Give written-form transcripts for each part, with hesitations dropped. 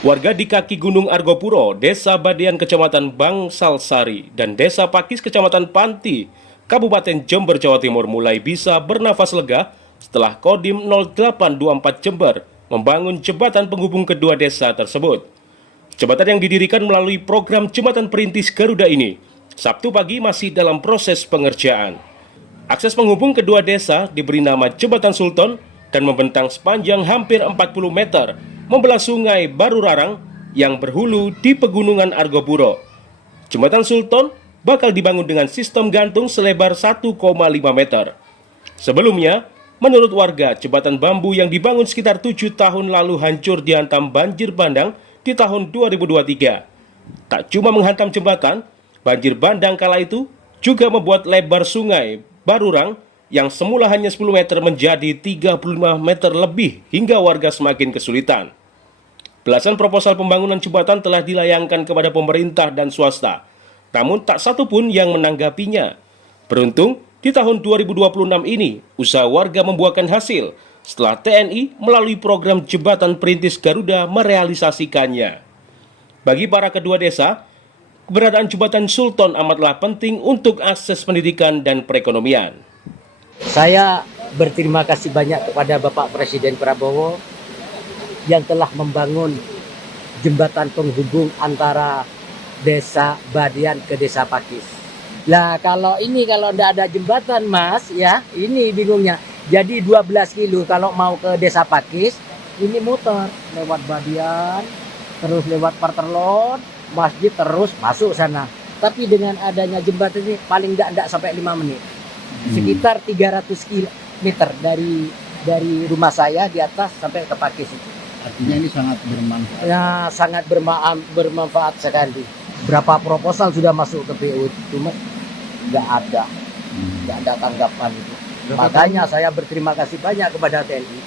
Warga di kaki Gunung Argopuro, Desa Badean, Kecamatan Bangsalsari, dan Desa Pakis, Kecamatan Panti, Kabupaten Jember, Jawa Timur mulai bisa bernafas lega setelah Kodim 0824 Jember membangun jembatan penghubung kedua desa tersebut. Jembatan yang didirikan melalui program Jembatan Perintis Garuda ini, Sabtu pagi masih dalam proses pengerjaan. Akses penghubung kedua desa diberi nama Jembatan Sultan dan membentang sepanjang hampir 40 meter membelah sungai Barurarang yang berhulu di pegunungan Argopuro. Jembatan Sultan bakal dibangun dengan sistem gantung selebar 1,5 meter. Sebelumnya, menurut warga, jembatan bambu yang dibangun sekitar 7 tahun lalu hancur dihantam banjir bandang di tahun 2023. Tak cuma menghantam jembatan, banjir bandang kala itu juga membuat lebar sungai Barurang yang semula hanya 10 meter menjadi 35 meter lebih hingga warga semakin kesulitan. Belasan proposal pembangunan jembatan telah dilayangkan kepada pemerintah dan swasta, namun tak satu pun yang menanggapinya. Beruntung, di tahun 2026 ini, usaha warga membuahkan hasil setelah TNI melalui program Jembatan Perintis Garuda merealisasikannya. Bagi para kedua desa, keberadaan Jembatan Sultan amatlah penting untuk akses pendidikan dan perekonomian. Saya berterima kasih banyak kepada Bapak Presiden Prabowo yang telah membangun jembatan penghubung antara Desa Badean ke Desa Pakis. Nah, kalau tidak ada jembatan, Mas, ya, ini bingungnya. Jadi 12 kilo kalau mau ke Desa Pakis, ini muter lewat Badean, terus lewat Parterlon, masjid, terus masuk sana. Tapi dengan adanya jembatan ini paling enggak sampai 5 menit. Sekitar 300 km dari rumah saya di atas sampai ke Pakis itu. Artinya ini sangat bermanfaat. Ya, sangat bermanfaat sekali. Berapa proposal sudah masuk ke PU, cuma nggak ada tanggapan itu. Makanya saya berterima kasih banyak kepada TNI.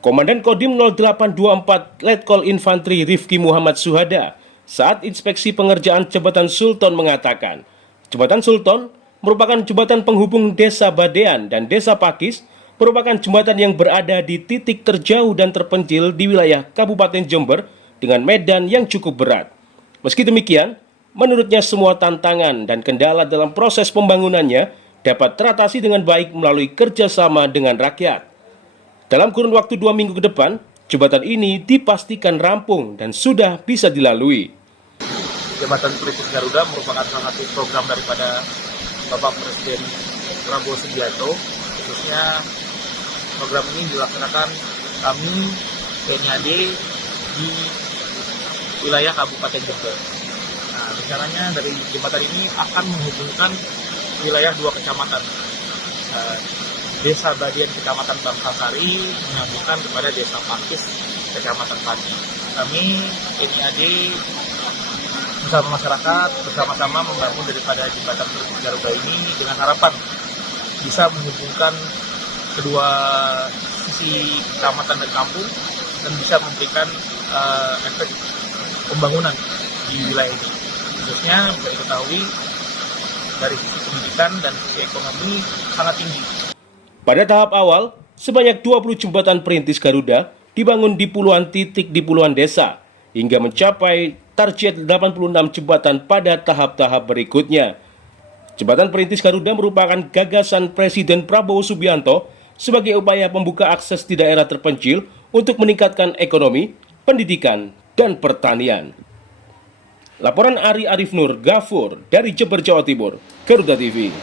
Komandan Kodim 0824 Letkol Infantri Rifki Muhammad Suhada saat inspeksi pengerjaan Jembatan Sultan mengatakan, Jembatan Sultan merupakan jembatan penghubung Desa Badean dan Desa Pakis, merupakan jembatan yang berada di titik terjauh dan terpencil di wilayah Kabupaten Jember dengan medan yang cukup berat. Meski demikian, menurutnya semua tantangan dan kendala dalam proses pembangunannya dapat teratasi dengan baik melalui kerjasama dengan rakyat. Dalam kurun waktu 2 minggu ke depan, jembatan ini dipastikan rampung dan sudah bisa dilalui. Jembatan Perintis Garuda merupakan salah satu program daripada Bapak Presiden Prabowo Subianto. Khususnya program ini dilaksanakan kami TNI AD di wilayah Kabupaten Jember. Nah, rencananya dari jembatan ini akan menghubungkan wilayah 2 kecamatan. Desa Badean Kecamatan Bangsalsari menyambungkan kepada Desa Pakis Kecamatan Panti. Kami TNI AD bersama masyarakat bersama-sama membangun daripada jembatan Perintis Garuda ini dengan harapan bisa menghubungkan kedua sisi kecamatan dan kampung dan bisa memberikan efek pembangunan di wilayah ini. Khususnya bisa diketahui dari sisi pendidikan dan sisi ekonomi sangat tinggi. Pada tahap awal, sebanyak 20 jembatan Perintis Garuda dibangun di puluhan titik di puluhan desa hingga mencapai target 86 jembatan pada tahap-tahap berikutnya. Jembatan Perintis Garuda merupakan gagasan Presiden Prabowo Subianto sebagai upaya membuka akses di daerah terpencil untuk meningkatkan ekonomi, pendidikan, dan pertanian. Laporan Ari Arif Nur Gafur dari Jember, Jawa Timur, Garuda TV.